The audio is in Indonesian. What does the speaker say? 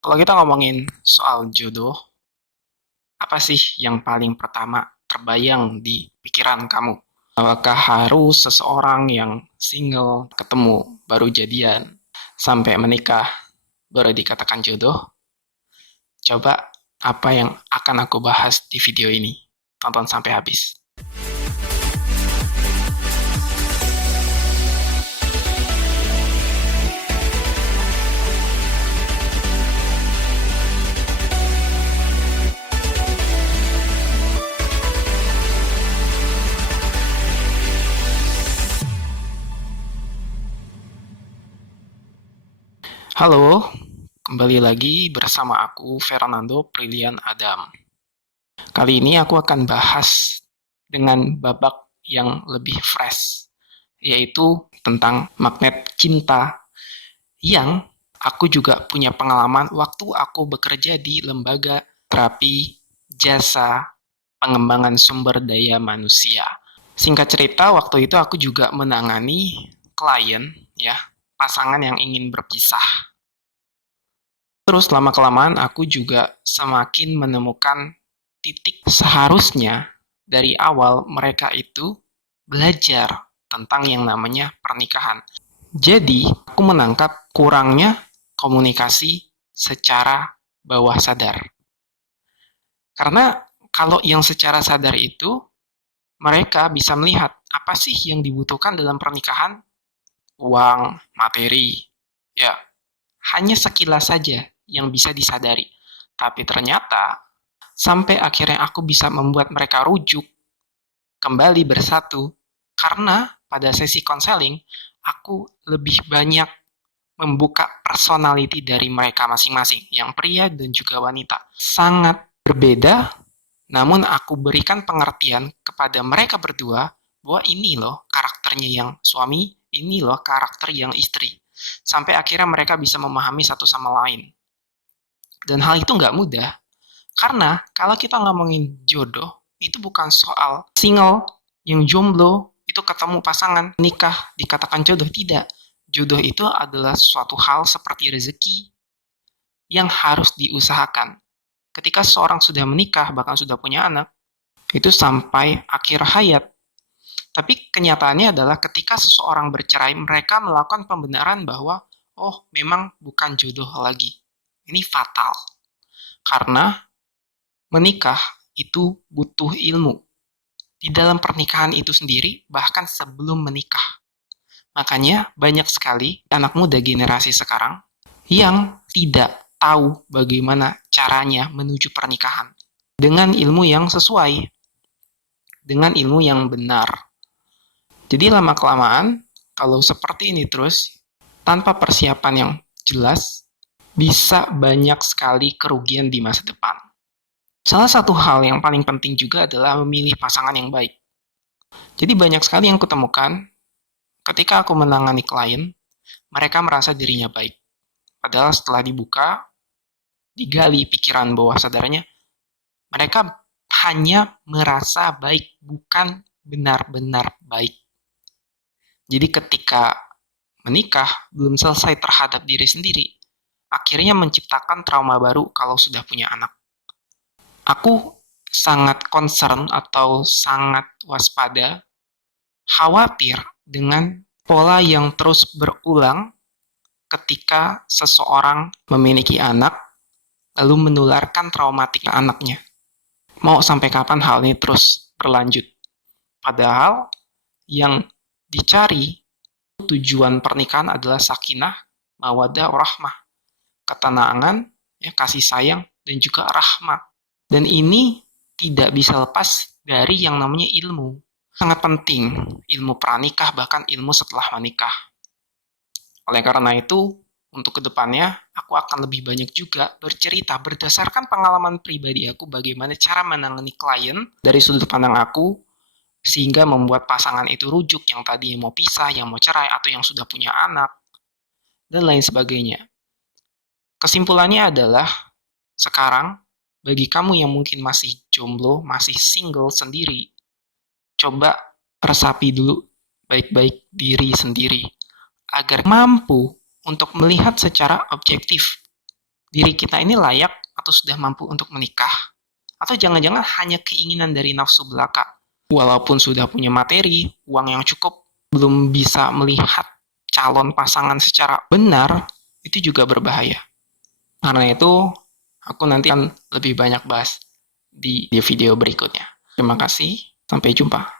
Kalau kita ngomongin soal jodoh, apa sih yang paling pertama terbayang di pikiran kamu? Apakah harus seseorang yang single ketemu baru jadian sampai menikah baru dikatakan jodoh? Coba apa yang akan aku bahas di video ini. Tonton sampai habis. Halo, kembali lagi bersama aku Fernando Prilian Adam. Kali ini aku akan bahas dengan babak yang lebih fresh, yaitu tentang magnet cinta yang aku juga punya pengalaman waktu aku bekerja di lembaga terapi jasa pengembangan sumber daya manusia. Singkat cerita, waktu itu aku juga menangani klien, ya, pasangan yang ingin berpisah. Terus lama-kelamaan aku juga semakin menemukan titik seharusnya dari awal mereka itu belajar tentang yang namanya pernikahan. Jadi, aku menangkap kurangnya komunikasi secara bawah sadar. Karena kalau yang secara sadar itu, mereka bisa melihat apa sih yang dibutuhkan dalam pernikahan, uang, materi, ya, hanya sekilas saja yang bisa disadari. Tapi ternyata, sampai akhirnya aku bisa membuat mereka rujuk, kembali bersatu, karena pada sesi konseling, aku lebih banyak membuka personality dari mereka masing-masing, yang pria dan juga wanita. Sangat berbeda, namun aku berikan pengertian kepada mereka berdua bahwa ini loh karakternya yang suami, ini loh karakter yang istri. Sampai akhirnya mereka bisa memahami satu sama lain. Dan hal itu nggak mudah, karena kalau kita ngomongin jodoh, itu bukan soal single, yang jomblo, itu ketemu pasangan, nikah, dikatakan jodoh. Tidak. Jodoh itu adalah suatu hal seperti rezeki yang harus diusahakan. Ketika seorang sudah menikah, bahkan sudah punya anak, itu sampai akhir hayat. Tapi kenyataannya adalah ketika seseorang bercerai, mereka melakukan pembenaran bahwa, oh, memang bukan jodoh lagi. Ini fatal. Karena menikah itu butuh ilmu. Di dalam pernikahan itu sendiri, bahkan sebelum menikah. Makanya banyak sekali anak muda generasi sekarang yang tidak tahu bagaimana caranya menuju pernikahan. Dengan ilmu yang sesuai, dengan ilmu yang benar. Jadi lama-kelamaan, kalau seperti ini terus, tanpa persiapan yang jelas, bisa banyak sekali kerugian di masa depan. Salah satu hal yang paling penting juga adalah memilih pasangan yang baik. Jadi banyak sekali yang kutemukan ketika aku menangani klien, mereka merasa dirinya baik. Padahal setelah dibuka, digali pikiran bawah sadarnya, mereka hanya merasa baik, bukan benar-benar baik. Jadi ketika menikah, belum selesai terhadap diri sendiri, akhirnya menciptakan trauma baru kalau sudah punya anak. Aku sangat concern atau sangat waspada, khawatir dengan pola yang terus berulang ketika seseorang memiliki anak, lalu menularkan traumatik ke anaknya. Mau sampai kapan hal ini terus berlanjut? Padahal yang dicari tujuan pernikahan adalah sakinah, mawaddah, rahmah, ketenangan, ya, kasih sayang, dan juga rahmat. Dan ini tidak bisa lepas dari yang namanya ilmu. Sangat penting ilmu pranikah, bahkan ilmu setelah menikah. Oleh karena itu, untuk kedepannya, aku akan lebih banyak juga bercerita berdasarkan pengalaman pribadi aku bagaimana cara menangani klien dari sudut pandang aku, sehingga membuat pasangan itu rujuk yang tadi mau pisah, yang mau cerai, atau yang sudah punya anak, dan lain sebagainya. Kesimpulannya adalah, sekarang, bagi kamu yang mungkin masih jomblo, masih single sendiri, coba resapi dulu baik-baik diri sendiri, agar mampu untuk melihat secara objektif diri kita ini layak atau sudah mampu untuk menikah? Atau jangan-jangan hanya keinginan dari nafsu belaka? Walaupun sudah punya materi, uang yang cukup, belum bisa melihat calon pasangan secara benar, itu juga berbahaya. Karena itu, aku nanti akan lebih banyak bahas di video berikutnya. Terima kasih, sampai jumpa.